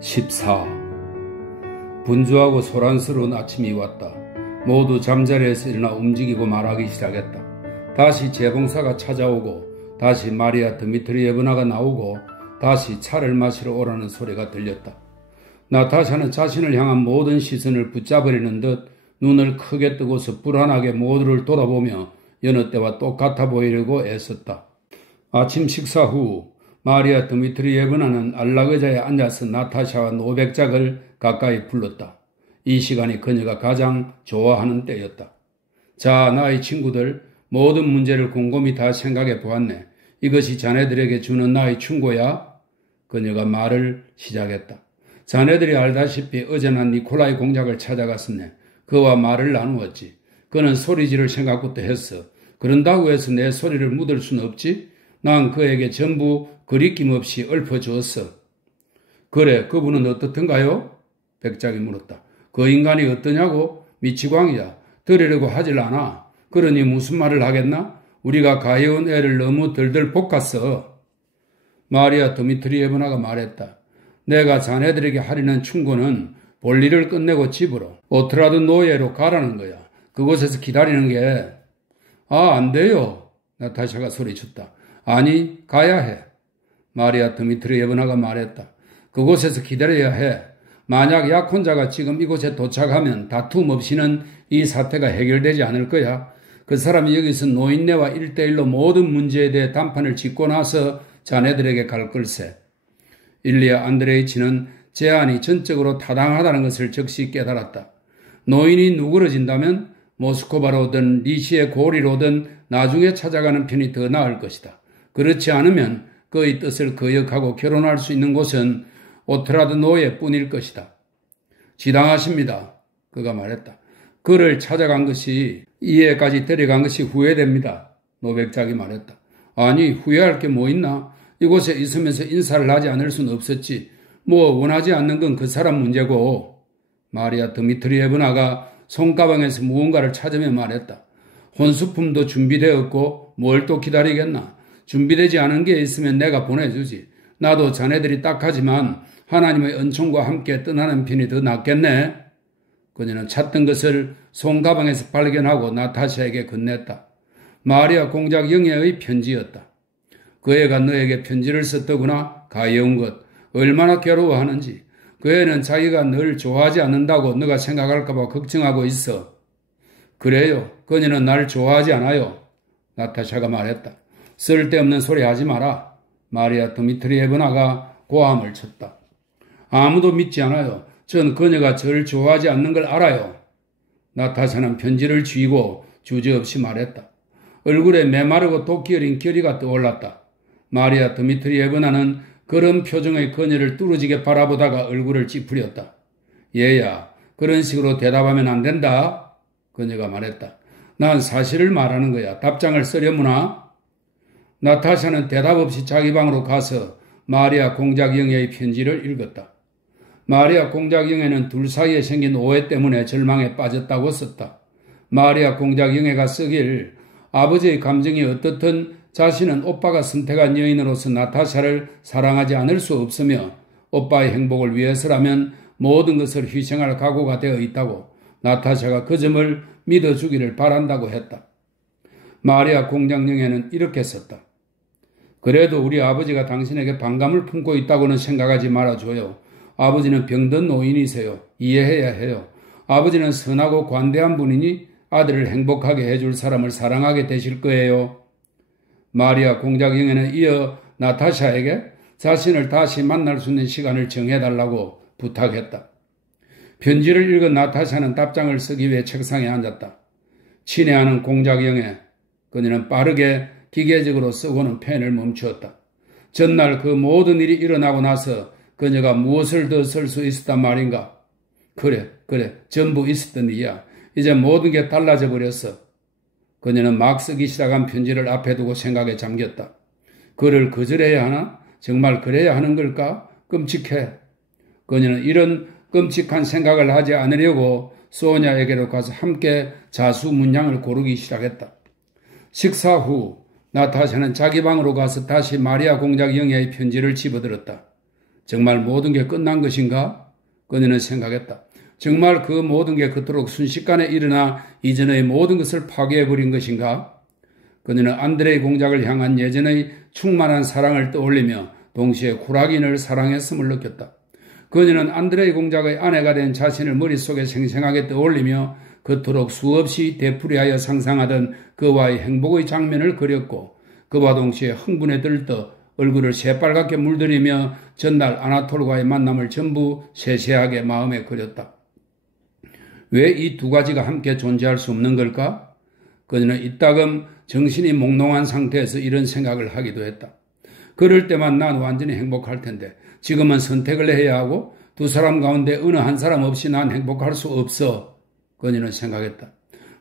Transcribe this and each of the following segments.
14. 분주하고 소란스러운 아침이 왔다. 모두 잠자리에서 일어나 움직이고 말하기 시작했다. 다시 재봉사가 찾아오고 다시 마리아 드미트리예브나가 나오고 다시 차를 마시러 오라는 소리가 들렸다. 나타샤는 자신을 향한 모든 시선을 붙잡으려는 듯 눈을 크게 뜨고서 불안하게 모두를 돌아보며 여느 때와 똑같아 보이려고 애썼다. 아침 식사 후 마리아 드미트리예브나는 안락의자에 앉아서 나타샤와 노백작을 가까이 불렀다. 이 시간이 그녀가 가장 좋아하는 때였다. 자, 나의 친구들, 모든 문제를 곰곰이 다 생각해 보았네. 이것이 자네들에게 주는 나의 충고야? 그녀가 말을 시작했다. 자네들이 알다시피 어제 난 니콜라이 공작을 찾아갔었네. 그와 말을 나누었지. 그는 소리 지를 생각부터 했어. 그런다고 해서 내 소리를 묻을 수는 없지? 난 그에게 전부 거리낌 없이 읊어주었어. 그래, 그분은 어떻던가요? 백작이 물었다. 그 인간이 어떠냐고? 미치광이야. 들으려고 하질 않아. 그러니 무슨 말을 하겠나? 우리가 가해온 애를 너무 덜덜 볶았어. 마리아 드미트리예브나가 말했다. 내가 자네들에게 하려는 충고는 볼일을 끝내고 집으로 오트라드 노예로 가라는 거야. 그곳에서 기다리는 게... 안 돼요. 나타샤가 소리쳤다. 아니, 가야 해. 마리아 드미트리예브나가 말했다. 그곳에서 기다려야 해. 만약 약혼자가 지금 이곳에 도착하면 다툼 없이는 이 사태가 해결되지 않을 거야. 그 사람이 여기서 노인네와 1대1로 모든 문제에 대해 담판을 짓고 나서 자네들에게 갈 걸세. 일리아 안드레이치는 제안이 전적으로 타당하다는 것을 즉시 깨달았다. 노인이 누그러진다면 모스코바로든 리시의 고리로든 나중에 찾아가는 편이 더 나을 것이다. 그렇지 않으면 그의 뜻을 거역하고 결혼할 수 있는 곳은 오트라드 노예뿐일 것이다. 지당하십니다. 그가 말했다. 그를 찾아간 것이 이해까지 데려간 것이 후회됩니다. 노백작이 말했다. 아니, 후회할 게 뭐 있나? 이곳에 있으면서 인사를 하지 않을 수는 없었지. 뭐 원하지 않는 건 그 사람 문제고. 마리아 드미트리예브나가 손가방에서 무언가를 찾으며 말했다. 혼수품도 준비되었고 뭘 또 기다리겠나? 준비되지 않은 게 있으면 내가 보내주지. 나도 자네들이 딱하지만 하나님의 은총과 함께 떠나는 편이 더 낫겠네. 그녀는 찾던 것을 손가방에서 발견하고 나타샤에게 건넸다. 마리아 공작 영예의 편지였다. 그 애가 너에게 편지를 썼더구나. 가여운 것. 얼마나 괴로워하는지. 그 애는 자기가 널 좋아하지 않는다고 너가 생각할까 봐 걱정하고 있어. 그래요. 그녀는 날 좋아하지 않아요. 나타샤가 말했다. 쓸데없는 소리 하지 마라. 마리아 드미트리예브나가 고함을 쳤다. 아무도 믿지 않아요. 전 그녀가 저를 좋아하지 않는 걸 알아요. 나타샤는 편지를 쥐고 주저없이 말했다. 얼굴에 메마르고 도끼 어린 결의가 떠올랐다. 마리아 드미트리예브나는 그런 표정의 그녀를 뚫어지게 바라보다가 얼굴을 찌푸렸다. 얘야, 그런 식으로 대답하면 안 된다. 그녀가 말했다. 난 사실을 말하는 거야. 답장을 쓰려무나? 나타샤는 대답 없이 자기 방으로 가서 마리아 공작 영예의 편지를 읽었다. 마리아 공작 영예는 둘 사이에 생긴 오해 때문에 절망에 빠졌다고 썼다. 마리아 공작 영예가 쓰길 아버지의 감정이 어떻든 자신은 오빠가 선택한 여인으로서 나타샤를 사랑하지 않을 수 없으며 오빠의 행복을 위해서라면 모든 것을 희생할 각오가 되어 있다고 나타샤가 그 점을 믿어주기를 바란다고 했다. 마리아 공작 영예는 이렇게 썼다. 그래도 우리 아버지가 당신에게 반감을 품고 있다고는 생각하지 말아줘요. 아버지는 병든 노인이세요. 이해해야 해요. 아버지는 선하고 관대한 분이니 아들을 행복하게 해줄 사람을 사랑하게 되실 거예요. 마리아 공작 영예는 이어 나타샤에게 자신을 다시 만날 수 있는 시간을 정해달라고 부탁했다. 편지를 읽은 나타샤는 답장을 쓰기 위해 책상에 앉았다. 친애하는 공작 영예. 그녀는 빠르게 기계적으로 쓰고는 펜을 멈추었다. 전날 그 모든 일이 일어나고 나서 그녀가 무엇을 더 쓸 수 있었단 말인가? 그래, 전부 있었던 일이야. 이제 모든 게 달라져 버렸어. 그녀는 막 쓰기 시작한 편지를 앞에 두고 생각에 잠겼다. 그를 거절해야 하나? 정말 그래야 하는 걸까? 끔찍해. 그녀는 이런 끔찍한 생각을 하지 않으려고 소냐에게로 가서 함께 자수문양을 고르기 시작했다. 식사 후 나타샤는 자기 방으로 가서 다시 마리아 공작 영예의 편지를 집어들었다. 정말 모든 게 끝난 것인가? 그녀는 생각했다. 정말 그 모든 게 그토록 순식간에 일어나 이전의 모든 것을 파괴해버린 것인가? 그녀는 안드레이 공작을 향한 예전의 충만한 사랑을 떠올리며 동시에 쿠라긴을 사랑했음을 느꼈다. 그녀는 안드레이 공작의 아내가 된 자신을 머릿속에 생생하게 떠올리며 그토록 수없이 되풀이하여 상상하던 그와의 행복의 장면을 그렸고 그와 동시에 흥분에 들떠 얼굴을 새빨갛게 물들이며 전날 아나톨과의 만남을 전부 세세하게 마음에 그렸다. 왜 이 두 가지가 함께 존재할 수 없는 걸까? 그녀는 이따금 정신이 몽롱한 상태에서 이런 생각을 하기도 했다. 그럴 때만 난 완전히 행복할 텐데 지금은 선택을 해야 하고 두 사람 가운데 어느 한 사람 없이 난 행복할 수 없어. 그녀는 생각했다.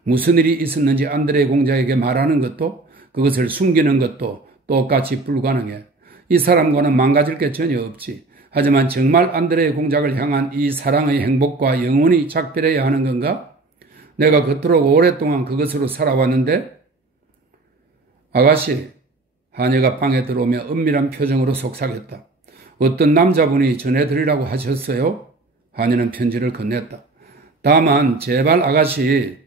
무슨 일이 있었는지 안드레이 공작에게 말하는 것도 그것을 숨기는 것도 똑같이 불가능해. 이 사람과는 망가질 게 전혀 없지. 하지만 정말 안드레이 공작을 향한 이 사랑의 행복과 영원히 작별해야 하는 건가? 내가 그토록 오랫동안 그것으로 살아왔는데? 아가씨, 하녀가 방에 들어오며 은밀한 표정으로 속삭였다. 어떤 남자분이 전해드리라고 하셨어요? 하녀는 편지를 건넸다. 다만 제발 아가씨,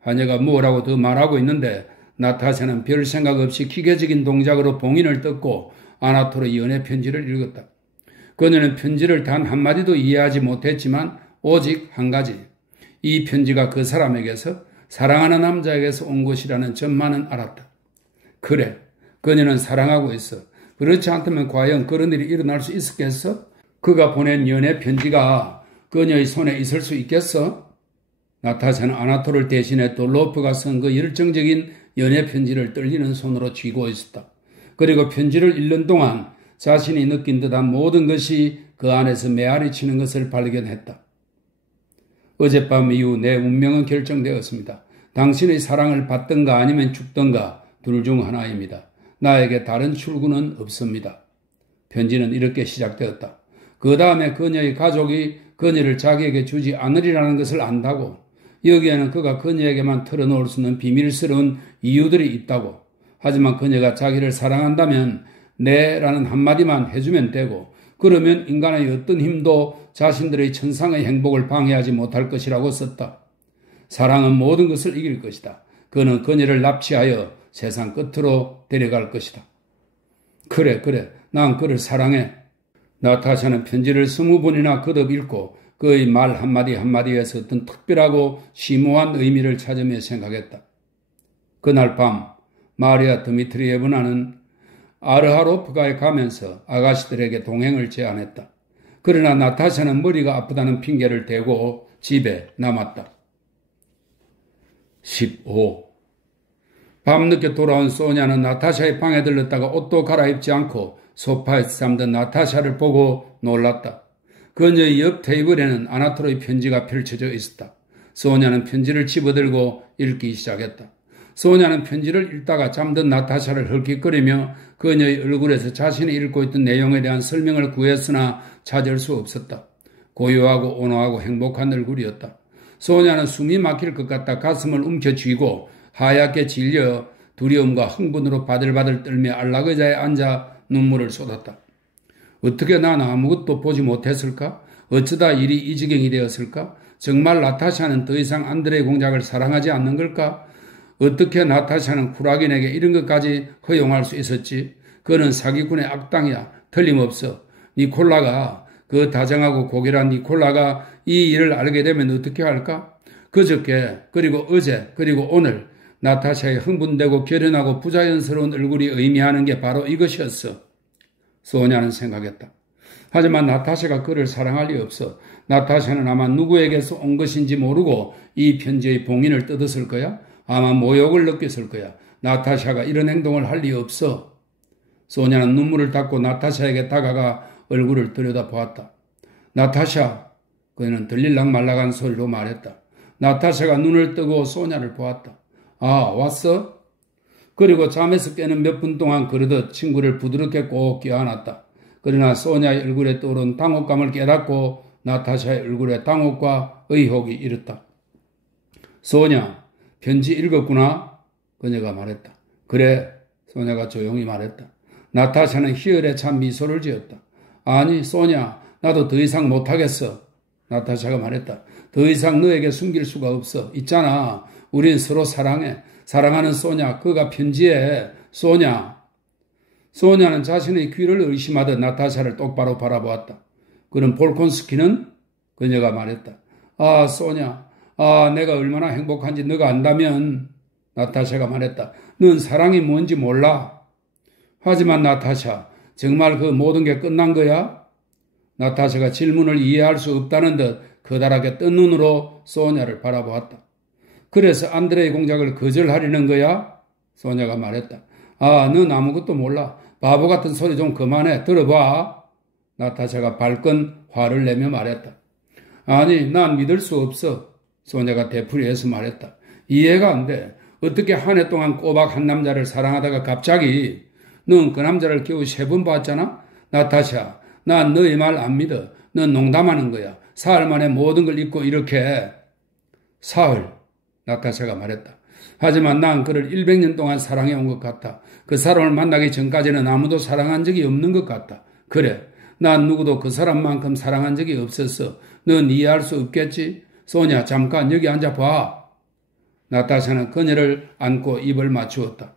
하녀가 뭐라고 더 말하고 있는데 나타샤는 별 생각 없이 기계적인 동작으로 봉인을 뜯고 아나톨의 연애 편지를 읽었다. 그녀는 편지를 단 한마디도 이해하지 못했지만 오직 한 가지. 이 편지가 그 사람에게서 사랑하는 남자에게서 온 것이라는 점만은 알았다. 그래, 그녀는 사랑하고 있어. 그렇지 않다면 과연 그런 일이 일어날 수 있었겠어? 그가 보낸 연애 편지가 그녀의 손에 있을 수 있겠어? 나타샤는 아나톨을 대신해 돌로프가 쓴 그 열정적인 연애 편지를 떨리는 손으로 쥐고 있었다. 그리고 편지를 읽는 동안 자신이 느낀 듯한 모든 것이 그 안에서 메아리 치는 것을 발견했다. 어젯밤 이후 내 운명은 결정되었습니다. 당신의 사랑을 받든가 아니면 죽든가 둘 중 하나입니다. 나에게 다른 출구는 없습니다. 편지는 이렇게 시작되었다. 그 다음에 그녀의 가족이 그녀를 자기에게 주지 않으리라는 것을 안다고. 여기에는 그가 그녀에게만 털어놓을 수 있는 비밀스러운 이유들이 있다고. 하지만 그녀가 자기를 사랑한다면 네라는 한마디만 해주면 되고 그러면 인간의 어떤 힘도 자신들의 천상의 행복을 방해하지 못할 것이라고 썼다. 사랑은 모든 것을 이길 것이다. 그는 그녀를 납치하여 세상 끝으로 데려갈 것이다. 그래, 난 그를 사랑해. 나타샤는 편지를 20번이나 거듭 읽고 그의 말 한마디 한마디에서 어떤 특별하고 심오한 의미를 찾으며 생각했다. 그날 밤 마리아 드미트리예브나는 아르하로프가에 가면서 아가씨들에게 동행을 제안했다. 그러나 나타샤는 머리가 아프다는 핑계를 대고 집에 남았다. 15. 밤늦게 돌아온 소냐는 나타샤의 방에 들렀다가 옷도 갈아입지 않고 소파에서 잠든 나타샤를 보고 놀랐다. 그녀의 옆 테이블에는 아나톨의 편지가 펼쳐져 있었다. 소냐는 편지를 집어들고 읽기 시작했다. 소냐는 편지를 읽다가 잠든 나타샤를 헐킥거리며 그녀의 얼굴에서 자신이 읽고 있던 내용에 대한 설명을 구했으나 찾을 수 없었다. 고요하고 온화하고 행복한 얼굴이었다. 소냐는 숨이 막힐 것 같다 가슴을 움켜쥐고 하얗게 질려 두려움과 흥분으로 바들바들 떨며 안락의자에 앉아 눈물을 쏟았다. 어떻게 난 아무것도 보지 못했을까? 어쩌다 일이 이 지경이 되었을까? 정말 나타샤는 더 이상 안드레이 공작을 사랑하지 않는 걸까? 어떻게 나타샤는 쿠라긴에게 이런 것까지 허용할 수 있었지? 그는 사기꾼의 악당이야. 틀림없어. 니콜라가, 그 다정하고 고결한 니콜라가 이 일을 알게 되면 어떻게 할까? 그저께, 그리고 어제, 그리고 오늘 나타샤의 흥분되고 결연하고 부자연스러운 얼굴이 의미하는 게 바로 이것이었어. 소냐는 생각했다. 하지만 나타샤가 그를 사랑할 리 없어. 나타샤는 아마 누구에게서 온 것인지 모르고 이 편지의 봉인을 뜯었을 거야. 아마 모욕을 느꼈을 거야. 나타샤가 이런 행동을 할 리 없어. 소냐는 눈물을 닦고 나타샤에게 다가가 얼굴을 들여다보았다. 나타샤, 그녀는 들릴락 말락한 소리로 말했다. 나타샤가 눈을 뜨고 소냐를 보았다. 아, 왔어? 그리고 잠에서 깨는 몇 분 동안 그러듯 친구를 부드럽게 꼭 껴안았다. 그러나 소냐의 얼굴에 떠오른 당혹감을 깨닫고 나타샤의 얼굴에 당혹과 의혹이 일었다. 소냐, 편지 읽었구나? 그녀가 말했다. 그래, 소냐가 조용히 말했다. 나타샤는 희열에 찬 미소를 지었다. 아니, 소냐, 나도 더 이상 못하겠어. 나타샤가 말했다. 더 이상 너에게 숨길 수가 없어. 있잖아. 우린 서로 사랑해. 사랑하는 소냐, 그가 편지해. 소냐. 소냐는 자신의 귀를 의심하듯 나타샤를 똑바로 바라보았다. 그럼 볼콘스키는? 그녀가 말했다. 아, 소냐. 아, 내가 얼마나 행복한지 너가 안다면. 나타샤가 말했다. 넌 사랑이 뭔지 몰라. 하지만 나타샤, 정말 그 모든 게 끝난 거야? 나타샤가 질문을 이해할 수 없다는 듯 커다랗게 뜬 눈으로 소냐를 바라보았다. 그래서 안드레의 공작을 거절하려는 거야? 소냐가 말했다. 아, 넌 아무것도 몰라. 바보 같은 소리 좀 그만해. 들어봐. 나타샤가 발끈 화를 내며 말했다. 아니, 난 믿을 수 없어. 소냐가 되풀이해서 말했다. 이해가 안 돼. 어떻게 한 해 동안 꼬박 한 남자를 사랑하다가 갑자기 넌 그 남자를 겨우 3번 봤잖아? 나타샤, 난 너의 말 안 믿어. 넌 농담하는 거야. 사흘 만에 모든 걸 잊고 이렇게. 사흘, 나타샤가 말했다. 하지만 난 그를 100년 동안 사랑해온 것 같아. 그 사람을 만나기 전까지는 아무도 사랑한 적이 없는 것 같다. 그래, 난 누구도 그 사람만큼 사랑한 적이 없었어. 넌 이해할 수 없겠지? 소냐, 잠깐 여기 앉아봐. 나타샤는 그녀를 안고 입을 맞추었다.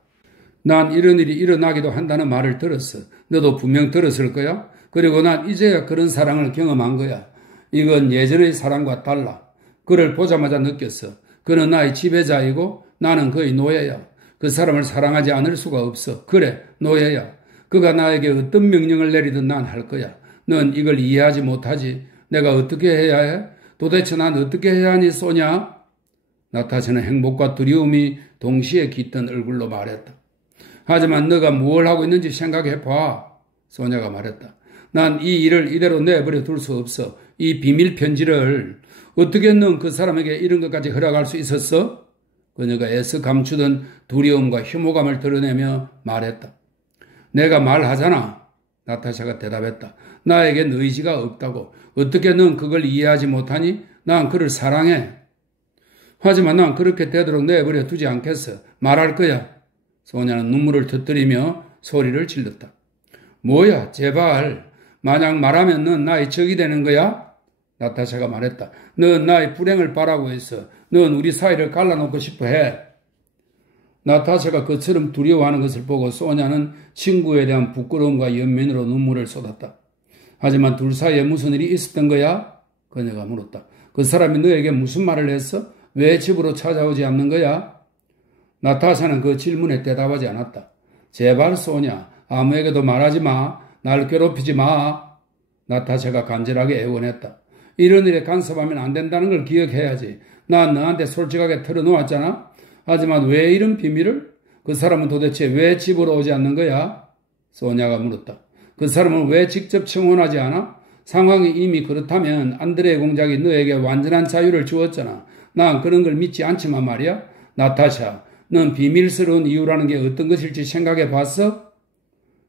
난 이런 일이 일어나기도 한다는 말을 들었어. 너도 분명 들었을 거야. 그리고 난 이제야 그런 사랑을 경험한 거야. 이건 예전의 사랑과 달라. 그를 보자마자 느꼈어. 그는 나의 지배자이고 나는 그의 노예야. 그 사람을 사랑하지 않을 수가 없어. 그래, 노예야. 그가 나에게 어떤 명령을 내리든 난 할 거야. 넌 이걸 이해하지 못하지. 내가 어떻게 해야 해? 도대체 난 어떻게 해야 하니, 소냐? 나타샤는 행복과 두려움이 동시에 깃든 얼굴로 말했다. 하지만 너가 뭘 하고 있는지 생각해봐. 소냐가 말했다. 난 이 일을 이대로 내버려 둘 수 없어. 이 비밀 편지를 어떻게 넌 그 사람에게 이런 것까지 허락할 수 있었어? 그녀가 애써 감추던 두려움과 혐오감을 드러내며 말했다. 내가 말하잖아. 나타샤가 대답했다. 나에겐 의지가 없다고. 어떻게 넌 그걸 이해하지 못하니? 난 그를 사랑해. 하지만 난 그렇게 되도록 내버려 두지 않겠어. 말할 거야. 소냐는 눈물을 터뜨리며 소리를 질렀다. 뭐야, 제발. 만약 말하면 넌 나의 적이 되는 거야? 나타샤가 말했다. 넌 나의 불행을 바라고 했어. 넌 우리 사이를 갈라놓고 싶어 해. 나타샤가 그처럼 두려워하는 것을 보고 소냐는 친구에 대한 부끄러움과 연민으로 눈물을 쏟았다. 하지만 둘 사이에 무슨 일이 있었던 거야? 그녀가 물었다. 그 사람이 너에게 무슨 말을 했어? 왜 집으로 찾아오지 않는 거야? 나타샤는 그 질문에 대답하지 않았다. 제발 소냐, 아무에게도 말하지 마. 날 괴롭히지 마. 나타샤가 간절하게 애원했다. 이런 일에 간섭하면 안 된다는 걸 기억해야지. 난 너한테 솔직하게 털어놓았잖아. 하지만 왜 이런 비밀을? 그 사람은 도대체 왜 집으로 오지 않는 거야? 소냐가 물었다. 그 사람은 왜 직접 청혼하지 않아? 상황이 이미 그렇다면 안드레의 공작이 너에게 완전한 자유를 주었잖아. 난 그런 걸 믿지 않지만 말이야. 나타샤, 넌 비밀스러운 이유라는 게 어떤 것일지 생각해 봤어?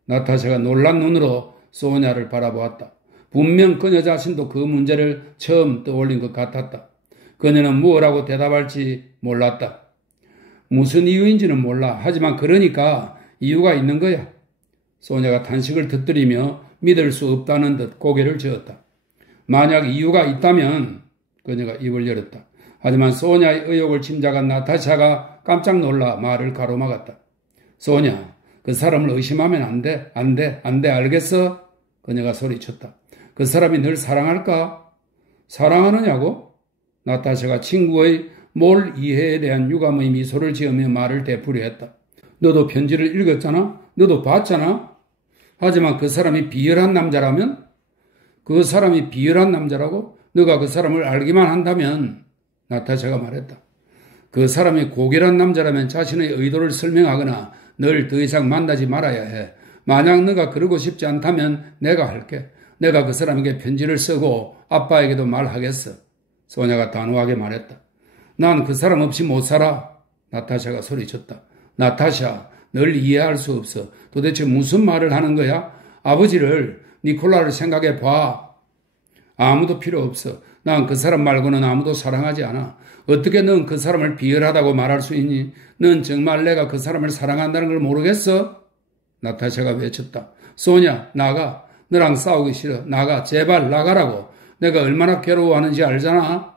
나타샤가 놀란 눈으로 소냐를 바라보았다. 분명 그녀 자신도 그 문제를 처음 떠올린 것 같았다. 그녀는 무엇라고 대답할지 몰랐다. 무슨 이유인지는 몰라. 하지만 그러니까 이유가 있는 거야. 소냐가 탄식을 터뜨리며 믿을 수 없다는 듯 고개를 저었다. 만약 이유가 있다면 그녀가 입을 열었다. 하지만 소냐의 의혹을 짐작한 나타샤가 깜짝 놀라 말을 가로막았다. 소냐, 그 사람을 의심하면 안 돼. 안 돼. 안 돼. 알겠어? 그녀가 소리쳤다. 그 사람이 널 사랑할까? 사랑하느냐고? 나타샤가 친구의 몰 이해에 대한 유감의 미소를 지으며 말을 되풀이했다. 너도 편지를 읽었잖아? 너도 봤잖아? 하지만 그 사람이 비열한 남자라면? 그 사람이 비열한 남자라고? 너가 그 사람을 알기만 한다면? 나타샤가 말했다. 그 사람이 고결한 남자라면 자신의 의도를 설명하거나 널 더 이상 만나지 말아야 해. 만약 너가 그러고 싶지 않다면 내가 할게. 내가 그 사람에게 편지를 쓰고 아빠에게도 말하겠어. 소냐가 단호하게 말했다. 난 그 사람 없이 못 살아. 나타샤가 소리쳤다. 나타샤, 널 이해할 수 없어. 도대체 무슨 말을 하는 거야? 아버지를, 니콜라를 생각해 봐. 아무도 필요 없어. 난 그 사람 말고는 아무도 사랑하지 않아. 어떻게 넌 그 사람을 비열하다고 말할 수 있니? 넌 정말 내가 그 사람을 사랑한다는 걸 모르겠어? 나타샤가 외쳤다. 소냐, 나가. 너랑 싸우기 싫어. 나가. 제발 나가라고. 내가 얼마나 괴로워하는지 알잖아.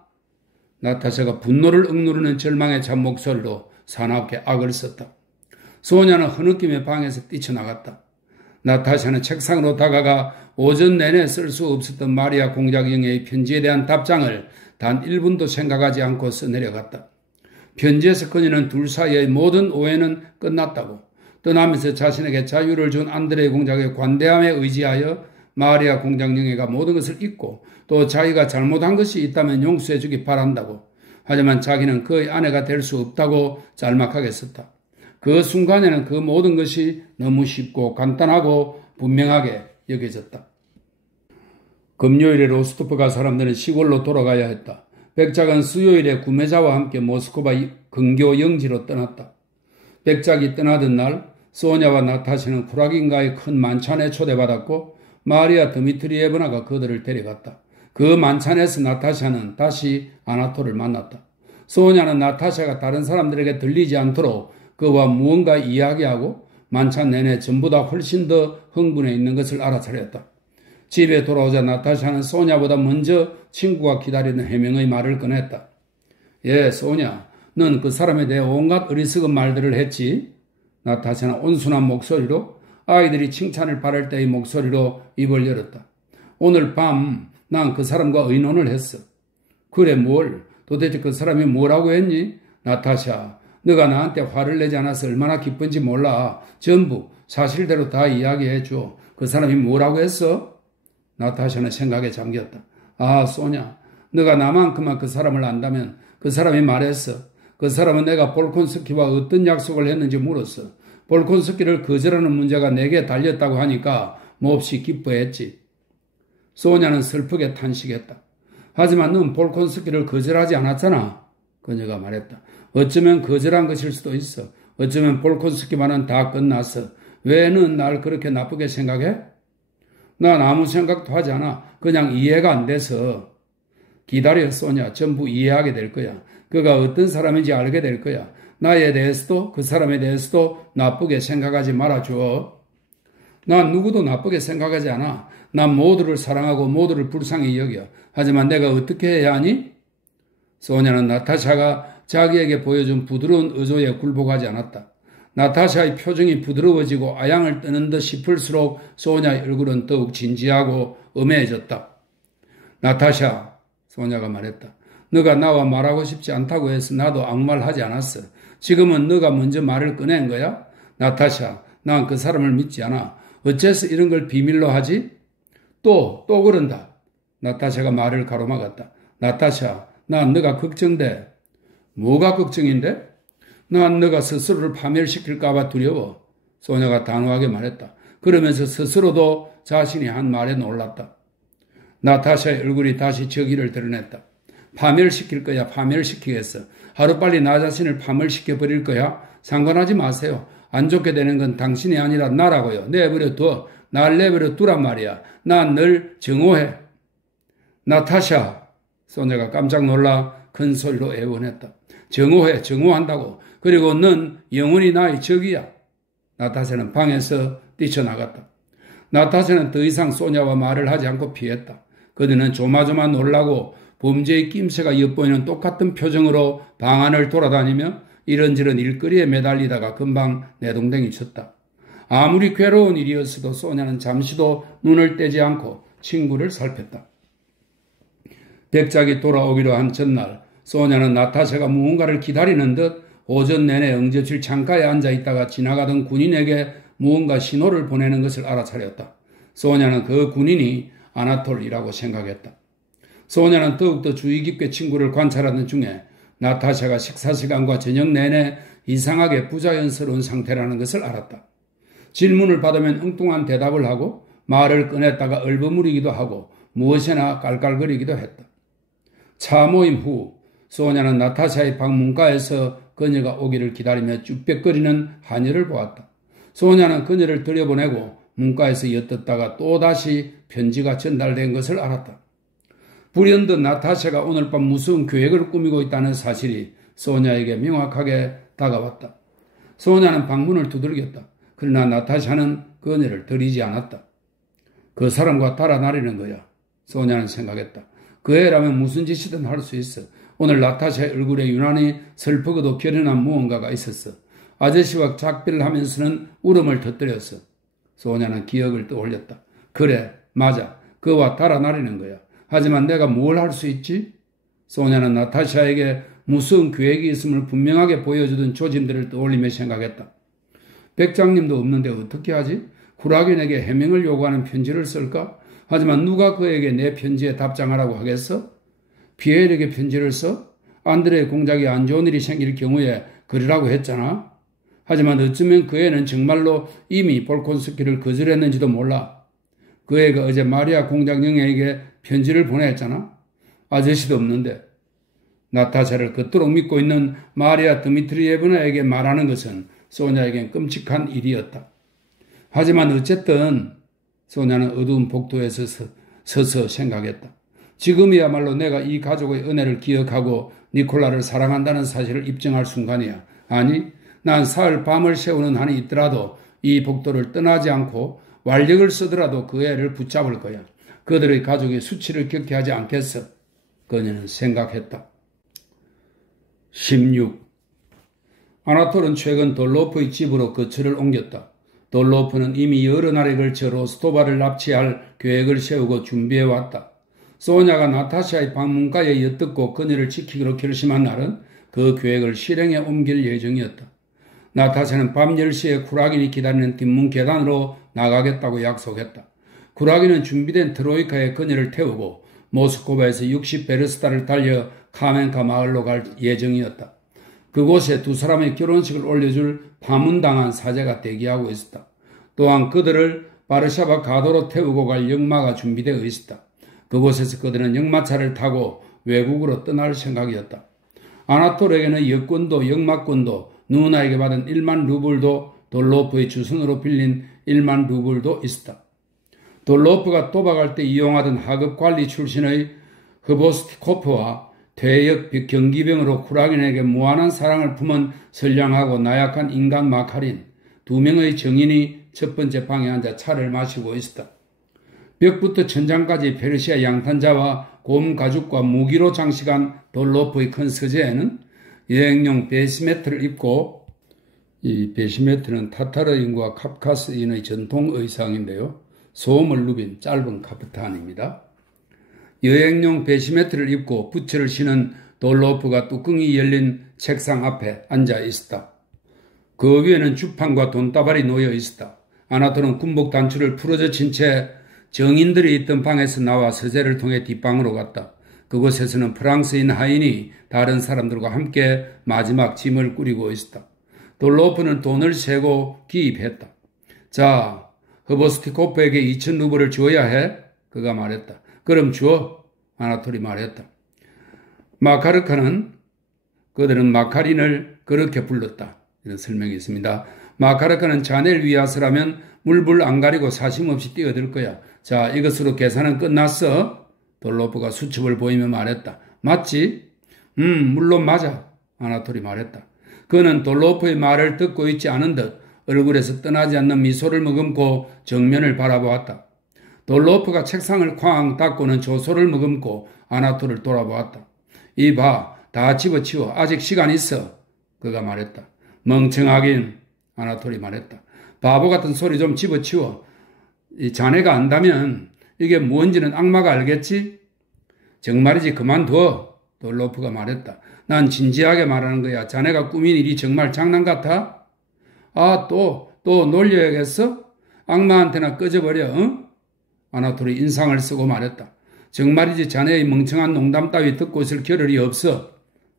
나타샤가 분노를 억누르는 절망에 찬 목소리로 사납게 악을 썼다. 소녀는 흐느끼며 방에서 뛰쳐나갔다. 나타샤는 책상으로 다가가 오전 내내 쓸 수 없었던 마리아 공작영의 편지에 대한 답장을 단 1분도 생각하지 않고 써내려갔다. 편지에서 그녀는 둘 사이의 모든 오해는 끝났다고, 떠나면서 자신에게 자유를 준 안드레 공작의 관대함에 의지하여 마리아 공작영애가 모든 것을 잊고 또 자기가 잘못한 것이 있다면 용서해 주기 바란다고, 하지만 자기는 그의 아내가 될 수 없다고 짤막하게 썼다. 그 순간에는 그 모든 것이 너무 쉽고 간단하고 분명하게 여겨졌다. 금요일에 로스토프가 사람들은 시골로 돌아가야 했다. 백작은 수요일에 구매자와 함께 모스크바 근교 영지로 떠났다. 백작이 떠나던 날 소냐와 나타샤는 쿠라긴가의 큰 만찬에 초대받았고 마리아 드미트리예브나가 그들을 데려갔다. 그 만찬에서 나타샤는 다시 아나톨을 만났다. 소냐는 나타샤가 다른 사람들에게 들리지 않도록 그와 무언가 이야기하고 만찬 내내 전보다 훨씬 더 흥분해 있는 것을 알아차렸다. 집에 돌아오자 나타샤는 소냐보다 먼저 친구가 기다리는 해명의 말을 꺼냈다. 예, 소냐, 넌 그 사람에 대해 온갖 어리석은 말들을 했지? 나타샤는 온순한 목소리로, 아이들이 칭찬을 바랄 때의 목소리로 입을 열었다. 오늘 밤 난 그 사람과 의논을 했어. 그래, 뭘? 도대체 그 사람이 뭐라고 했니? 나타샤, 너가 나한테 화를 내지 않아서 얼마나 기쁜지 몰라. 전부 사실대로 다 이야기해줘. 그 사람이 뭐라고 했어? 나타샤는 생각에 잠겼다. 아, 소냐, 너가 나만큼만 그 사람을 안다면 그 사람이 말했어. 그 사람은 내가 볼콘스키와 어떤 약속을 했는지 물었어. 볼콘스키를 거절하는 문제가 내게 달렸다고 하니까 몹시 기뻐했지. 소냐는 슬프게 탄식했다. 하지만 넌 볼콘스키를 거절하지 않았잖아. 그녀가 말했다. 어쩌면 거절한 것일 수도 있어. 어쩌면 볼콘스키만은 다 끝났어. 왜 넌 날 그렇게 나쁘게 생각해? 난 아무 생각도 하지 않아. 그냥 이해가 안 돼서. 기다려, 소냐. 전부 이해하게 될 거야. 그가 어떤 사람인지 알게 될 거야. 나에 대해서도 그 사람에 대해서도 나쁘게 생각하지 말아줘. 난 누구도 나쁘게 생각하지 않아. 난 모두를 사랑하고 모두를 불쌍히 여겨. 하지만 내가 어떻게 해야 하니? 소냐는 나타샤가 자기에게 보여준 부드러운 의조에 굴복하지 않았다. 나타샤의 표정이 부드러워지고 아양을 뜨는 듯 싶을수록 소냐의 얼굴은 더욱 진지하고 엄해졌다. 나타샤, 소냐가 말했다. 너가 나와 말하고 싶지 않다고 해서 나도 아무 말 하지 않았어. 지금은 너가 먼저 말을 꺼낸 거야? 나타샤, 난 그 사람을 믿지 않아. 어째서 이런 걸 비밀로 하지? 또 그런다. 나타샤가 말을 가로막았다. 나타샤, 난 너가 걱정돼. 뭐가 걱정인데? 난 너가 스스로를 파멸시킬까봐 두려워. 소녀가 단호하게 말했다. 그러면서 스스로도 자신이 한 말에 놀랐다. 나타샤의 얼굴이 다시 저기를 드러냈다. 파멸시킬 거야. 파멸시키겠어. 하루빨리 나 자신을 파멸시켜버릴 거야. 상관하지 마세요. 안 좋게 되는 건 당신이 아니라 나라고요. 내버려 둬. 날 내버려 두란 말이야. 난 널 증오해. 나타샤. 소녀가 깜짝 놀라 큰 소리로 애원했다. 증오해. 증오한다고. 그리고 넌 영원히 나의 적이야. 나타샤는 방에서 뛰쳐나갔다. 나타샤는 더 이상 소냐와 말을 하지 않고 피했다. 그녀는 조마조마 놀라고 범죄의 낌새가 엿보이는 똑같은 표정으로 방 안을 돌아다니며 이런저런 일거리에 매달리다가 금방 내동댕이 쳤다. 아무리 괴로운 일이었어도 소냐는 잠시도 눈을 떼지 않고 친구를 살폈다. 백작이 돌아오기로 한 전날 소냐는 나타샤가 무언가를 기다리는 듯 오전 내내 응접실 창가에 앉아있다가 지나가던 군인에게 무언가 신호를 보내는 것을 알아차렸다. 소냐는 그 군인이 아나톨이라고 생각했다. 소냐는 더욱더 주의 깊게 친구를 관찰하는 중에 나타샤가 식사 시간과 저녁 내내 이상하게 부자연스러운 상태라는 것을 알았다. 질문을 받으면 엉뚱한 대답을 하고 말을 꺼냈다가 얼버무리기도 하고 무엇이나 깔깔거리기도 했다. 차 모임 후 소냐는 나타샤의 방 문가에서 그녀가 오기를 기다리며 쭈뼛거리는 하녀를 보았다. 소냐는 그녀를 들여보내고 문가에서 엿듣다가 또다시 편지가 전달된 것을 알았다. 불현듯 나타샤가 오늘 밤 무서운 계획을 꾸미고 있다는 사실이 소냐에게 명확하게 다가왔다. 소냐는 방문을 두들겼다. 그러나 나타샤는 그녀를 들이지 않았다. 그 사람과 달아나리는 거야. 소냐는 생각했다. 그 애라면 무슨 짓이든 할 수 있어. 오늘 나타샤의 얼굴에 유난히 슬프고도 결연한 무언가가 있었어. 아저씨와 작별을 하면서는 울음을 터뜨렸어. 소냐는 기억을 떠올렸다. 그래, 맞아. 그와 달아나리는 거야. 하지만 내가 뭘 할 수 있지? 소냐는 나타샤에게 무슨 계획이 있음을 분명하게 보여주던 조짐들을 떠올리며 생각했다. 백장님도 없는데 어떻게 하지? 쿠라긴에게 해명을 요구하는 편지를 쓸까? 하지만 누가 그에게 내 편지에 답장하라고 하겠어? 피에르에게 편지를 써? 안드레의 공작에 안 좋은 일이 생길 경우에 그러라고 했잖아. 하지만 어쩌면 그 애는 정말로 이미 볼콘스키를 거절했는지도 몰라. 그 애가 어제 마리아 공작 영애에게 편지를 보냈잖아. 아저씨도 없는데. 나타샤를 그토록 믿고 있는 마리아 드미트리예브나에게 말하는 것은 소냐에겐 끔찍한 일이었다. 하지만 어쨌든 소냐는 어두운 복도에 서서 생각했다. 지금이야말로 내가 이 가족의 은혜를 기억하고 니콜라를 사랑한다는 사실을 입증할 순간이야. 아니, 난 사흘 밤을 새우는 한이 있더라도 이 복도를 떠나지 않고 완력을 쓰더라도 그 애를 붙잡을 거야. 그들의 가족이 수치를 겪게 하지 않겠어. 그녀는 생각했다. 16. 아나톨은 최근 돌로프의 집으로 거처를 옮겼다. 돌로프는 이미 여러 날에 걸쳐 로스토바를 납치할 계획을 세우고 준비해왔다. 소냐가 나타샤의 방문가에 엿듣고 그녀를 지키기로 결심한 날은 그 계획을 실행에 옮길 예정이었다. 나타샤는 밤 10시에 쿠라긴이 기다리는 뒷문 계단으로 나가겠다고 약속했다. 쿠라긴은 준비된 트로이카에 그녀를 태우고 모스크바에서 60베르스타를 달려 카멘카 마을로 갈 예정이었다. 그곳에 두 사람의 결혼식을 올려줄 파문당한 사제가 대기하고 있었다. 또한 그들을 바르샤바 가도로 태우고 갈 역마가 준비되어 있었다. 그곳에서 그들은 역마차를 타고 외국으로 떠날 생각이었다. 아나톨에게는 여권도 역마권도 누나에게 받은 1만 루블도 돌로프의 주선으로 빌린 1만 루블도 있었다. 돌로프가 도박할 때 이용하던 하급관리 출신의 흐보스티코프와 퇴역 경기병으로 쿠라긴에게 무한한 사랑을 품은 선량하고 나약한 인간 마카린 두 명의 정인이 첫 번째 방에 앉아 차를 마시고 있었다. 벽부터 천장까지 페르시아 양탄자와 곰 가죽과 무기로 장식한 돌로프의 큰 서재에는 여행용 베시메트를 입고, 이 베시메트는 타타르인과 카프카스인의 전통 의상인데요. 소음을 누빈 짧은 카프탄입니다. 여행용 베시메트를 입고 부츠를 신은 돌로프가 뚜껑이 열린 책상 앞에 앉아 있었다. 그 위에는 주판과 돈다발이 놓여 있었다. 아나톨은 군복 단추를 풀어젖힌 채 정인들이 있던 방에서 나와 서재를 통해 뒷방으로 갔다. 그곳에서는 프랑스인 하인이 다른 사람들과 함께 마지막 짐을 꾸리고 있었다. 돌로프는 돈을 세고 기입했다. 자, 흐보스티코프에게 2,000 루블을 줘야 해? 그가 말했다. 그럼 줘. 아나톨이 말했다. 마카르카는 그들은 마카린을 그렇게 불렀다. 이런 설명이 있습니다. 마카르카는 자네를 위하서라면 물불 안 가리고 사심 없이 뛰어들 거야. 자, 이것으로 계산은 끝났어. 돌로프가 수첩을 보이며 말했다. 맞지? 물론 맞아. 아나톨이 말했다. 그는 돌로프의 말을 듣고 있지 않은 듯 얼굴에서 떠나지 않는 미소를 머금고 정면을 바라보았다. 돌로프가 책상을 쾅 닫고는 조소를 머금고 아나톨을 돌아보았다. 이봐, 다 집어치워. 아직 시간 있어. 그가 말했다. 멍청하긴. 아나톨이 말했다. 바보 같은 소리 좀 집어치워. 자네가 안다면 이게 뭔지는 악마가 알겠지? 정말이지 그만둬. 돌로프가 말했다. 난 진지하게 말하는 거야. 자네가 꾸민 일이 정말 장난 같아? 아, 또 놀려야겠어? 악마한테나 꺼져버려, 응? 아나톨이 인상을 쓰고 말했다. 정말이지 자네의 멍청한 농담 따위 듣고 있을 겨를이 없어.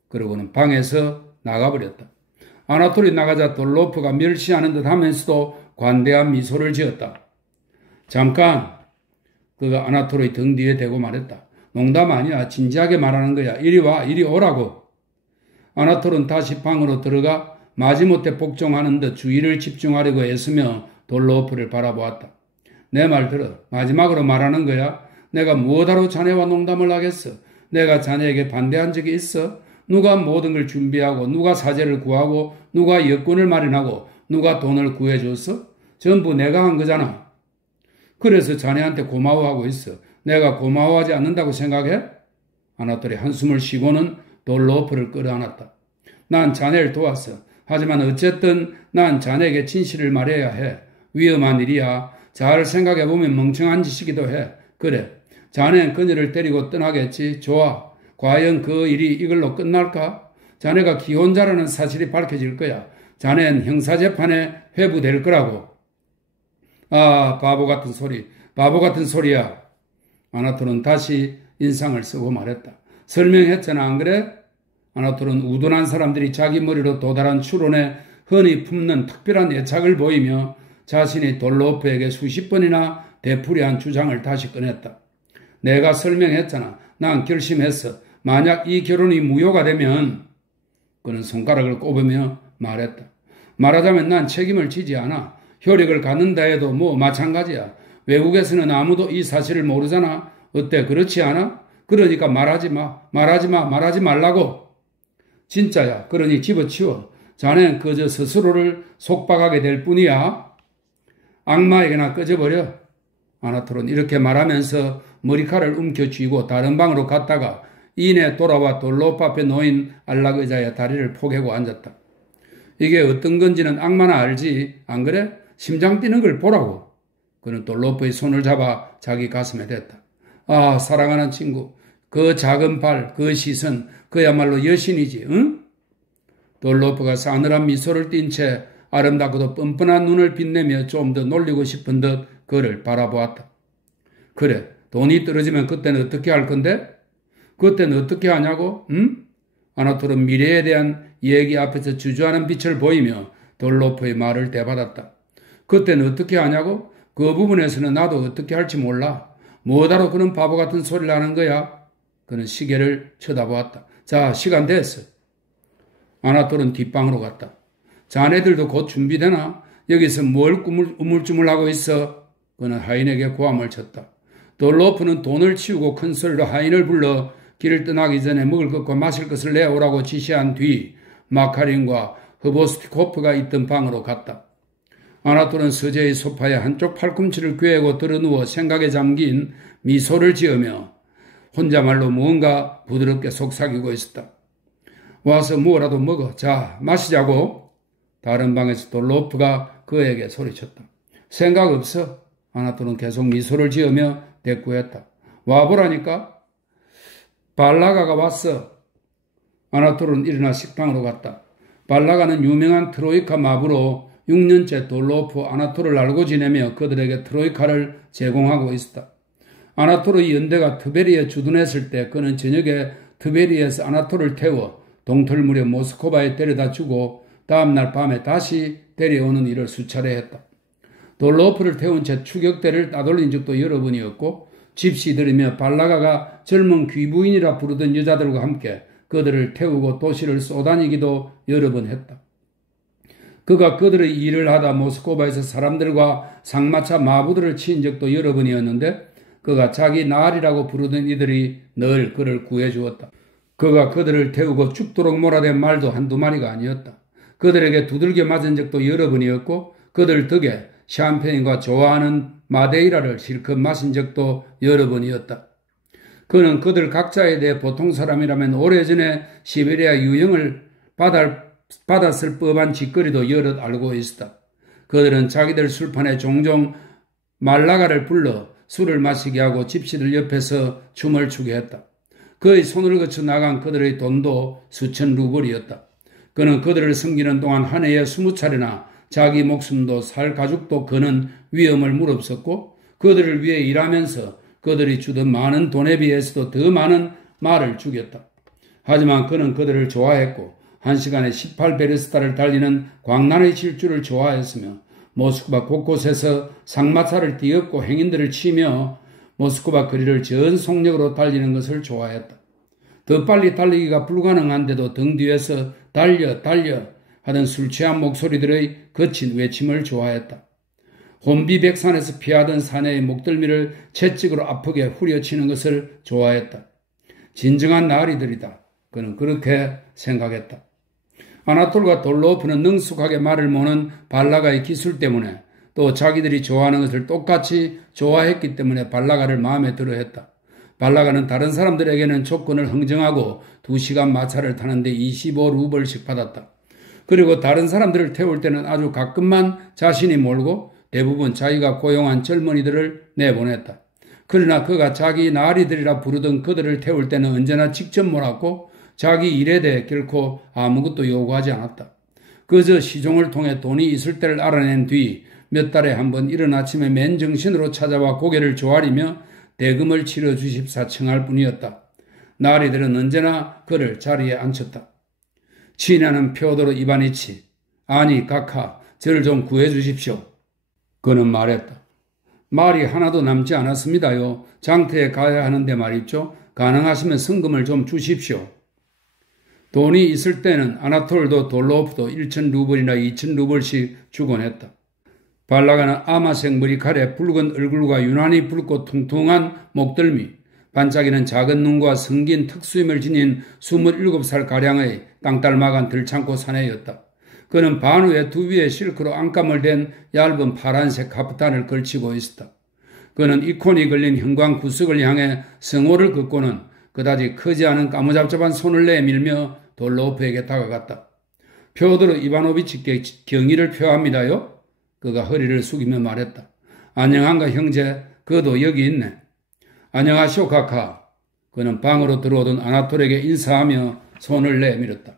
그러고는 방에서 나가버렸다. 아나톨이 나가자 돌로프가 멸시하는 듯 하면서도 관대한 미소를 지었다. 잠깐. 그가 아나톨의 등 뒤에 대고 말했다. 농담 아니야. 진지하게 말하는 거야. 이리 와. 이리 오라고. 아나톨은 다시 방으로 들어가 마지못해 복종하는 듯 주의를 집중하려고 애쓰며 돌로프를 바라보았다. 내 말 들어. 마지막으로 말하는 거야. 내가 무엇하러 자네와 농담을 하겠어? 내가 자네에게 반대한 적이 있어? 누가 모든 걸 준비하고 누가 사제를 구하고 누가 여권을 마련하고 누가 돈을 구해줬어? 전부 내가 한 거잖아. 그래서 자네한테 고마워하고 있어. 내가 고마워하지 않는다고 생각해? 아나톨이 한숨을 쉬고는 돌로프를 끌어안았다. 난 자네를 도왔어. 하지만 어쨌든 난 자네에게 진실을 말해야 해. 위험한 일이야. 잘 생각해보면 멍청한 짓이기도 해. 그래. 자네는 그녀를 데리고 떠나겠지. 좋아. 과연 그 일이 이걸로 끝날까? 자네가 기혼자라는 사실이 밝혀질 거야. 자네는 형사재판에 회부될 거라고. 아, 바보 같은 소리. 바보 같은 소리야. 아나톨은 다시 인상을 쓰고 말했다. 설명했잖아, 안 그래? 아나톨은 우둔한 사람들이 자기 머리로 도달한 추론에 흔히 품는 특별한 애착을 보이며 자신이 돌로프에게 수십 번이나 되풀이한 주장을 다시 꺼냈다. 내가 설명했잖아. 난 결심했어. 만약 이 결혼이 무효가 되면 그는 손가락을 꼽으며 말했다. 말하자면 난 책임을 지지 않아. 효력을 갖는다 해도 뭐 마찬가지야. 외국에서는 아무도 이 사실을 모르잖아. 어때? 그렇지 않아? 그러니까 말하지 말라고. 진짜야. 그러니 집어치워. 자네는 그저 스스로를 속박하게 될 뿐이야. 악마에게나 꺼져버려. 아나톨은 이렇게 말하면서 머리칼을 움켜쥐고 다른 방으로 갔다가 이내 돌아와 돌로프 앞에 놓인 안락 의자에 다리를 포개고 앉았다. 이게 어떤 건지는 악마나 알지. 안 그래? 심장 뛰는 걸 보라고. 그는 돌로프의 손을 잡아 자기 가슴에 댔다. 아, 사랑하는 친구. 그 작은 발, 그 시선, 그야말로 여신이지, 응? 돌로프가 싸늘한 미소를 띤 채 아름답고도 뻔뻔한 눈을 빛내며 좀 더 놀리고 싶은 듯 그를 바라보았다. 그래, 돈이 떨어지면 그때는 어떻게 할 건데? 그때는 어떻게 하냐고? 응? 아나톨은 미래에 대한 얘기 앞에서 주저하는 빛을 보이며 돌로프의 말을 대받았다. 그때는 어떻게 하냐고? 그 부분에서는 나도 어떻게 할지 몰라. 뭐다로 그런 바보 같은 소리를 하는 거야? 그는 시계를 쳐다보았다. 자, 시간 됐어. 아나톨은 뒷방으로 갔다. 자네들도 곧 준비되나? 여기서 뭘 우물쭈물하고 있어? 그는 하인에게 고함을 쳤다. 돌로프는 돈을 치우고 큰 소리로 하인을 불러 길을 떠나기 전에 먹을 것과 마실 것을 내오라고 지시한 뒤 마카린과 흐보스티코프가 있던 방으로 갔다. 아나톨은 서재의 소파에 한쪽 팔꿈치를 꿰고 들어누워 생각에 잠긴 미소를 지으며 혼자말로 무언가 부드럽게 속삭이고 있었다. 와서 뭐라도 먹어. 자, 마시자고. 다른 방에서 돌로프가 그에게 소리쳤다. 생각 없어. 아나톨은 계속 미소를 지으며 대꾸했다. 와보라니까. 발라가가 왔어. 아나톨은 일어나 식당으로 갔다. 발라가는 유명한 트로이카 마부로 6년째 돌로프 아나톨을 알고 지내며 그들에게 트로이카를 제공하고 있었다. 아나톨의 연대가 트베리에 주둔했을 때 그는 저녁에 트베리에서 아나톨을 태워 동틀 무렵 모스크바에 데려다 주고 다음날 밤에 다시 데려오는 일을 수차례 했다. 돌로프를 태운 채 추격대를 따돌린 적도 여러 번이었고 집시들이며 발라가가 젊은 귀부인이라 부르던 여자들과 함께 그들을 태우고 도시를 쏘다니기도 여러 번 했다. 그가 그들의 일을 하다 모스크바에서 사람들과 상마차 마부들을 치인 적도 여러 번이었는데 그가 자기 나으리라고 부르던 이들이 늘 그를 구해주었다. 그가 그들을 태우고 죽도록 몰아댄 말도 한두 마리가 아니었다. 그들에게 두들겨 맞은 적도 여러 번이었고 그들 덕에 샴페인과 좋아하는 마데이라를 실컷 마신 적도 여러 번이었다. 그는 그들 각자에 대해 보통 사람이라면 오래전에 시베리아 유형을 받았을 법한 짓거리도 여럿 알고 있었다. 그들은 자기들 술판에 종종 말라가를 불러 술을 마시게 하고 집시들 옆에서 춤을 추게 했다. 그의 손을 거쳐 나간 그들의 돈도 수천 루블이었다. 그는 그들을 섬기는 동안 한 해에 20차례나 자기 목숨도 살 가죽도 그는 위험을 무릅쓰고 그들을 위해 일하면서 그들이 주던 많은 돈에 비해서도 더 많은 말을 죽였다. 하지만 그는 그들을 좋아했고 1시간에 18베르스타를 달리는 광란의 질주를 좋아했으며 모스크바 곳곳에서 상마차를 띄었고 행인들을 치며 모스크바 거리를 전 속력으로 달리는 것을 좋아했다. 더 빨리 달리기가 불가능한데도 등 뒤에서 달려 하던 술 취한 목소리들의 거친 외침을 좋아했다. 혼비백산에서 피하던 사내의 목덜미를 채찍으로 아프게 후려치는 것을 좋아했다. 진정한 나으리들이다. 그는 그렇게 생각했다. 아나톨과 돌로프는 능숙하게 말을 모는 발라가의 기술 때문에 또 자기들이 좋아하는 것을 똑같이 좋아했기 때문에 발라가를 마음에 들어 했다. 발라가는 다른 사람들에게는 조건을 흥정하고 2시간 마차를 타는데 25루블씩 받았다. 그리고 다른 사람들을 태울 때는 아주 가끔만 자신이 몰고 대부분 자기가 고용한 젊은이들을 내보냈다. 그러나 그가 자기 나리들이라 부르던 그들을 태울 때는 언제나 직접 몰았고 자기 일에 대해 결코 아무것도 요구하지 않았다. 그저 시종을 통해 돈이 있을 때를 알아낸 뒤 몇 달에 한 번 이른 아침에 맨정신으로 찾아와 고개를 조아리며 대금을 치러 주십사 청할 뿐이었다. 나리들은 언제나 그를 자리에 앉혔다. 친하는 표도로 이바니치, 아니 카카, 저를 좀 구해 주십시오. 그는 말했다. 말이 하나도 남지 않았습니다요. 장터에 가야 하는데 말이죠. 가능하시면 성금을 좀 주십시오. 돈이 있을 때는 아나톨도 돌로프도 1,000루블이나 2,000루블씩 주곤 했다. 발라가는 아마색 머리칼에 붉은 얼굴과 유난히 붉고 퉁퉁한 목덜미, 반짝이는 작은 눈과 성긴 특수임을 지닌 27살가량의 땅딸막한 들창고 사내였다. 그는 반후에 두 위에 실크로 안감을 댄 얇은 파란색 카프탄을 걸치고 있었다. 그는 이콘이 걸린 형광 구석을 향해 성호를 긋고는 그다지 크지 않은 까무잡잡한 손을 내밀며 돌로프에게 다가갔다. 표도르 이바노비치께 경의를 표합니다요. 그가 허리를 숙이며 말했다. 안녕한가 형제, 그도 여기 있네. 안녕하시오 카카. 그는 방으로 들어오던 아나톨에게 인사하며 손을 내밀었다.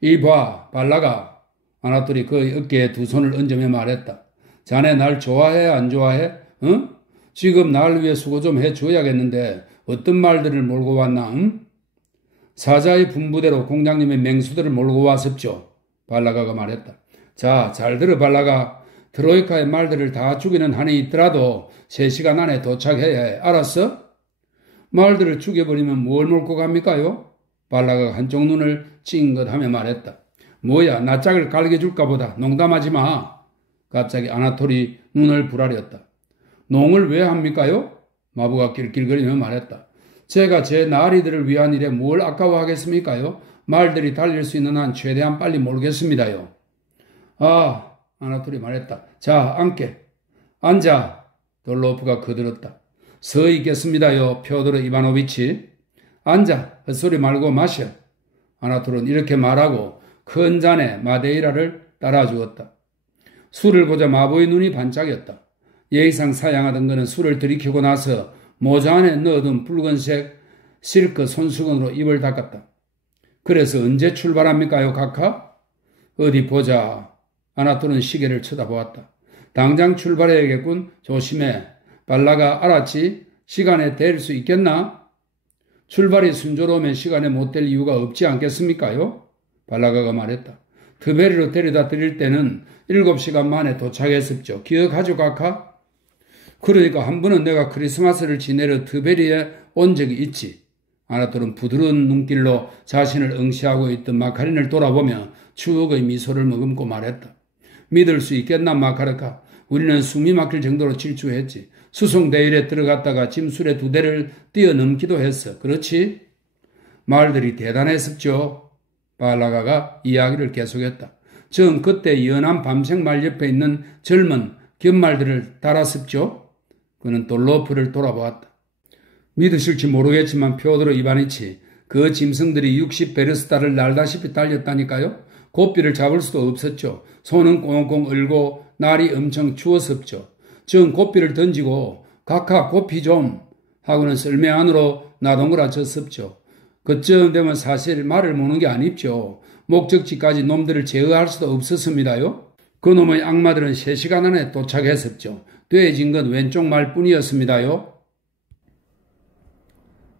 이봐 발라가. 아나톨이 그의 어깨에 두 손을 얹으며 말했다. 자네 날 좋아해 안 좋아해? 응? 지금 날 위해 수고 좀 해줘야겠는데 어떤 말들을 몰고 왔나? 응? 사자의 분부대로 공장님의 맹수들을 몰고 왔었죠. 발라가가 말했다. 자, 잘 들어 발라가. 트로이카의 말들을 다 죽이는 한이 있더라도 3시간 안에 도착해야 해. 알았어? 말들을 죽여버리면 뭘 몰고 갑니까요? 발라가가 한쪽 눈을 찡긋하며 말했다. 뭐야, 낯짝을 갈겨줄까 보다. 농담하지 마. 갑자기 아나톨이 눈을 부라렸다. 농을 왜 합니까요? 마부가 낄낄거리며 말했다. 제가 제 나리들을 위한 일에 뭘 아까워하겠습니까요? 말들이 달릴 수 있는 한 최대한 빨리 몰겠습니다요. 아, 아나톨이 말했다. 자, 앉게. 앉아. 돌로프가 거들었다. 서 있겠습니다요, 표도르 이바노비치. 앉아. 헛소리 말고 마셔. 아나톨은 이렇게 말하고 큰 잔에 마데이라를 따라주었다. 술을 보자 마부의 눈이 반짝였다. 예의상 사양하던 그는 술을 들이키고 나서 모자 안에 넣어둔 붉은색 실크 손수건으로 입을 닦았다. 그래서 언제 출발합니까요, 카카? 어디 보자. 아나톨은 시계를 쳐다보았다. 당장 출발해야겠군. 조심해. 발라가 알았지? 시간에 될 수 있겠나? 출발이 순조로우면 시간에 못 될 이유가 없지 않겠습니까요? 발라가가 말했다. 트베리로 데려다 드릴 때는 7시간 만에 도착했었죠. 기억하죠, 카카? 그러니까 한 번은 내가 크리스마스를 지내러 트베리에 온 적이 있지. 아나톨은 부드러운 눈길로 자신을 응시하고 있던 마카린을 돌아보며 추억의 미소를 머금고 말했다. 믿을 수 있겠나, 마카르카? 우리는 숨이 막힐 정도로 질주했지. 수송대일에 들어갔다가 짐수레 2대를 뛰어넘기도 했어. 그렇지? 말들이 대단했었죠. 발라가가 이야기를 계속했다. 전 그때 연한 밤색말 옆에 있는 젊은 견말들을 달았었죠. 그는 돌로프를 돌아보았다. 믿으실지 모르겠지만 표도르 이바니치, 그 짐승들이 60베르스타를 날다시피 달렸다니까요. 고삐를 잡을 수도 없었죠. 손은 꽁꽁 얼고 날이 엄청 추웠었죠. 전 고삐를 던지고 각하 고삐 좀 하고는 썰매 안으로 나동그라졌었죠. 그쯤 되면 사실 말을 모는 게 아니죠. 목적지까지 놈들을 제어할 수도 없었습니다요. 그놈의 악마들은 3시간 안에 도착했었죠. 되어진 건 왼쪽 말뿐이었습니다요.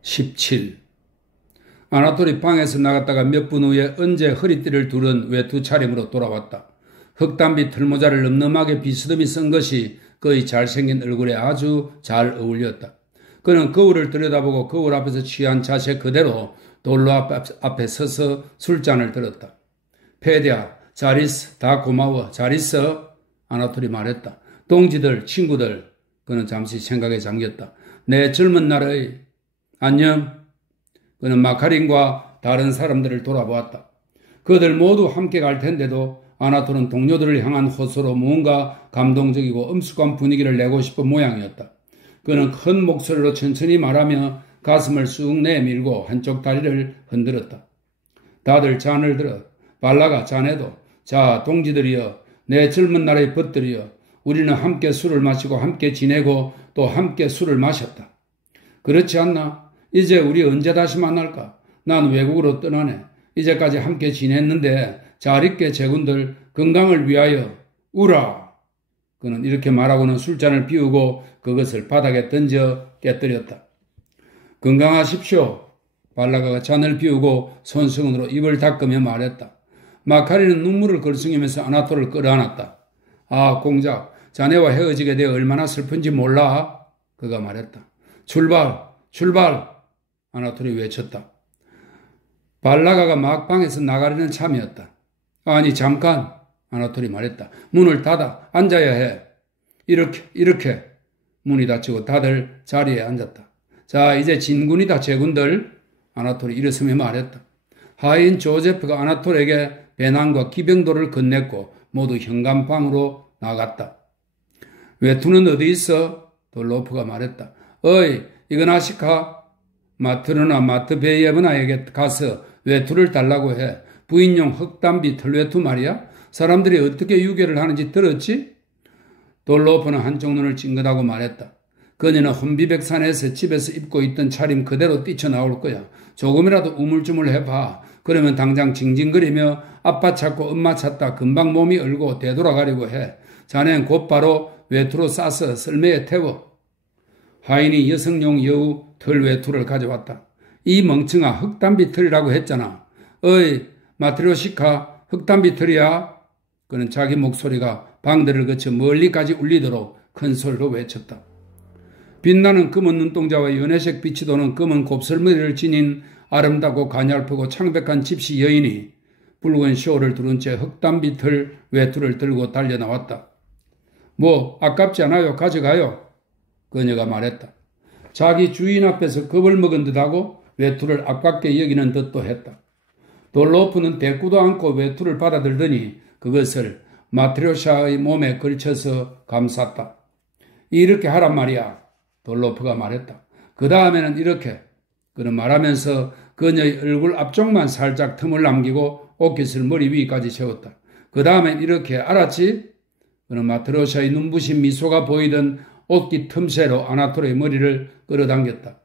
17. 아나톨이 방에서 나갔다가 몇 분 후에 언제 허리띠를 두른 외투 차림으로 돌아왔다. 흑담비 털모자를 늠름하게 비스듬히 쓴 것이 그의 잘생긴 얼굴에 아주 잘 어울렸다. 그는 거울을 들여다보고 거울 앞에서 취한 자세 그대로 돌로 앞에 서서 술잔을 들었다. 페디야, 잘 있어. 다 고마워. 잘 있어. 아나톨이 말했다. 동지들, 친구들. 그는 잠시 생각에 잠겼다. 내 젊은 날의 안녕. 그는 마카린과 다른 사람들을 돌아보았다. 그들 모두 함께 갈 텐데도 아나톨은 동료들을 향한 호소로 무언가 감동적이고 엄숙한 분위기를 내고 싶은 모양이었다. 그는 큰 목소리로 천천히 말하며 가슴을 쑥 내밀고 한쪽 다리를 흔들었다. 다들 잔을 들어. 발라가 자네도. 자, 동지들이여, 내 젊은 날의 벗들이여, 우리는 함께 술을 마시고 함께 지내고 또 함께 술을 마셨다. 그렇지 않나? 이제 우리 언제 다시 만날까? 난 외국으로 떠나네. 이제까지 함께 지냈는데 잘 있게 제군들 건강을 위하여 우라! 그는 이렇게 말하고는 술잔을 비우고 그것을 바닥에 던져 깨뜨렸다. 건강하십시오. 발라가가 잔을 비우고 손수건으로 입을 닦으며 말했다. 마카리는 눈물을 걸숭이면서 아나톨을 끌어안았다. 아, 공작, 자네와 헤어지게 되어 얼마나 슬픈지 몰라? 그가 말했다. 출발! 출발! 아나톨이 외쳤다. 발라가가 막방에서 나가려는 참이었다. 아니, 잠깐! 아나톨이 말했다. 문을 닫아 앉아야 해. 이렇게 문이 닫히고 다들 자리에 앉았다. 자, 이제 진군이다, 제군들. 아나톨이 일어서며 말했다. 하인 조제프가 아나톨에게 배낭과 기병도를 건넸고 모두 현관방으로 나갔다. 외투는 어디 있어? 돌로프가 말했다. 어이, 이건 아시카? 마트르나 마트베이에브나에게 가서 외투를 달라고 해. 부인용 흑담비 털외투 말이야? 사람들이 어떻게 유괴를 하는지 들었지? 돌로프는 한쪽 눈을 찡긋하고 말했다. 그녀는 혼비백산에서 집에서 입고 있던 차림 그대로 뛰쳐나올 거야. 조금이라도 우물쭈물해봐. 그러면 당장 징징거리며 아빠 찾고 엄마 찾다 금방 몸이 얼고 되돌아가려고 해. 자넨 곧바로 외투로 싸서 썰매에 태워. 하인이 여성용 여우 털 외투를 가져왔다. 이 멍청아 흑담비 털이라고 했잖아. 어이 마트로시카 흑담비 털이야. 그는 자기 목소리가 방들을 거쳐 멀리까지 울리도록 큰 소리로 외쳤다. 빛나는 검은 눈동자와 연회색 빛이 도는 검은 곱슬머리를 지닌 아름답고 가냘프고 창백한 집시 여인이 붉은 쇼를 두른 채 흑담비 털 외투를 들고 달려나왔다. 뭐 아깝지 않아요. 가져가요. 그녀가 말했다. 자기 주인 앞에서 겁을 먹은 듯하고 외투를 아깝게 여기는 듯도 했다. 돌로프는 대꾸도 않고 외투를 받아들더니 그것을 마트료샤의 몸에 걸쳐서 감쌌다. 이렇게 하란 말이야. 돌로프가 말했다. 그 다음에는 이렇게. 그는 말하면서 그녀의 얼굴 앞쪽만 살짝 틈을 남기고 옷깃을 머리 위까지 세웠다. 그 다음엔 이렇게. 알았지? 그는 마트로샤의 눈부신 미소가 보이던 옷깃 틈새로 아나톨의 머리를 끌어당겼다.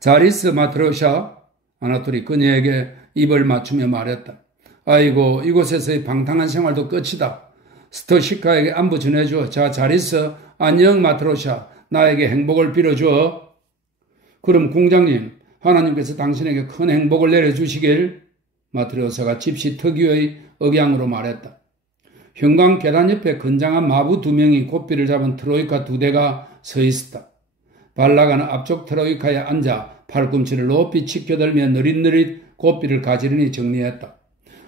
잘 있어 마트로샤. 아나톨이 그녀에게 입을 맞추며 말했다. 아이고 이곳에서의 방탕한 생활도 끝이다. 스토시카에게 안부 전해줘. 자, 잘 있어. 안녕 마트로샤. 나에게 행복을 빌어줘. 그럼 공장님, 하나님께서 당신에게 큰 행복을 내려주시길. 마트로사가 집시 특유의 억양으로 말했다. 현관 계단 옆에 건장한 마부 2명이 고삐를 잡은 트로이카 2대가 서 있었다. 발라가는 앞쪽 트로이카에 앉아 팔꿈치를 높이 치켜들며 느릿느릿 고삐를 가지런히 정리했다.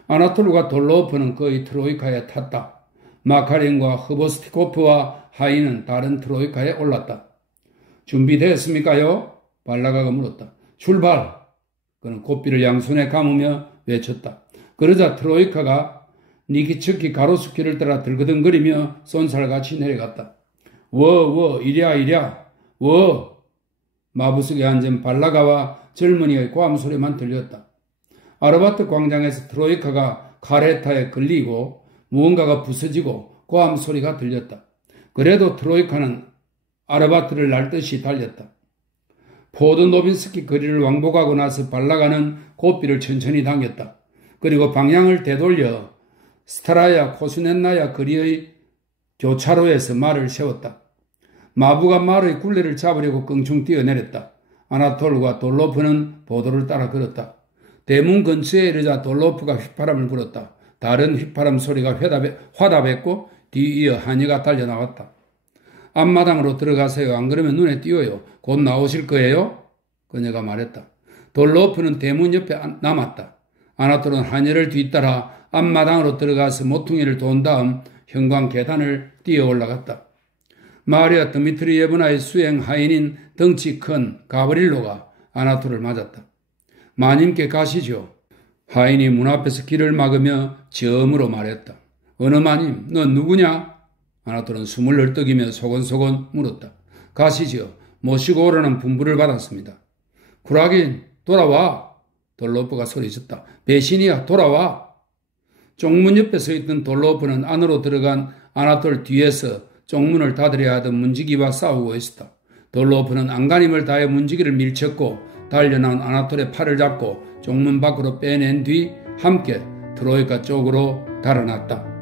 아나톨과 돌로프는 거의 트로이카에 탔다. 마카린과 흐보스티코프와 하인은 다른 트로이카에 올랐다. 준비되었습니까요? 발라가가 물었다. 출발! 그는 고삐를 양손에 감으며 외쳤다. 그러자 트로이카가 니키츠키 가로수길을 따라 들그덩거리며 쏜살같이 내려갔다. 워, 이랴, 워! 마부석에 앉은 발라가와 젊은이의 고함 소리만 들렸다. 아르바트 광장에서 트로이카가 카레타에 걸리고 무언가가 부서지고 고함 소리가 들렸다. 그래도 트로이카는 아르바트를 날듯이 달렸다. 포드 노빈스키 거리를 왕복하고 나서 발라가는 고삐를 천천히 당겼다. 그리고 방향을 되돌려 스타라야 코수넷나야 거리의 교차로에서 말을 세웠다. 마부가 말의 굴레를 잡으려고 껑충 뛰어내렸다. 아나톨과 돌로프는 보도를 따라 걸었다. 대문 근처에 이르자 돌로프가 휘파람을 불었다. 다른 휘파람 소리가 화답했고 뒤이어 하니가 달려나왔다. 앞마당으로 들어가세요. 안 그러면 눈에 띄어요. 곧 나오실 거예요? 그녀가 말했다. 돌로프는 대문 옆에 남았다. 아나톨은 하녀를 뒤따라 앞마당으로 들어가서 모퉁이를 돈 다음 현관 계단을 뛰어 올라갔다. 마리아 드미트리예브나의 수행 하인인 덩치 큰 가브릴로가 아나톨을 맞았다. 마님께 가시죠. 하인이 문 앞에서 길을 막으며 저음으로 말했다. 은엄마님, 넌 누구냐? 아나톨은 숨을 널떡이며 소곤소곤 물었다. 가시지요. 모시고 오라는 분부를 받았습니다. 쿠라긴, 돌아와. 돌로프가 소리쳤다. 배신이야, 돌아와. 쪽문 옆에 서 있던 돌로프는 안으로 들어간 아나톨 뒤에서 쪽문을 닫으려 하던 문지기와 싸우고 있었다. 돌로프는 안간힘을 다해 문지기를 밀쳤고 달려나온 아나톨의 팔을 잡고 쪽문 밖으로 빼낸 뒤 함께 트로이카 쪽으로 달아났다.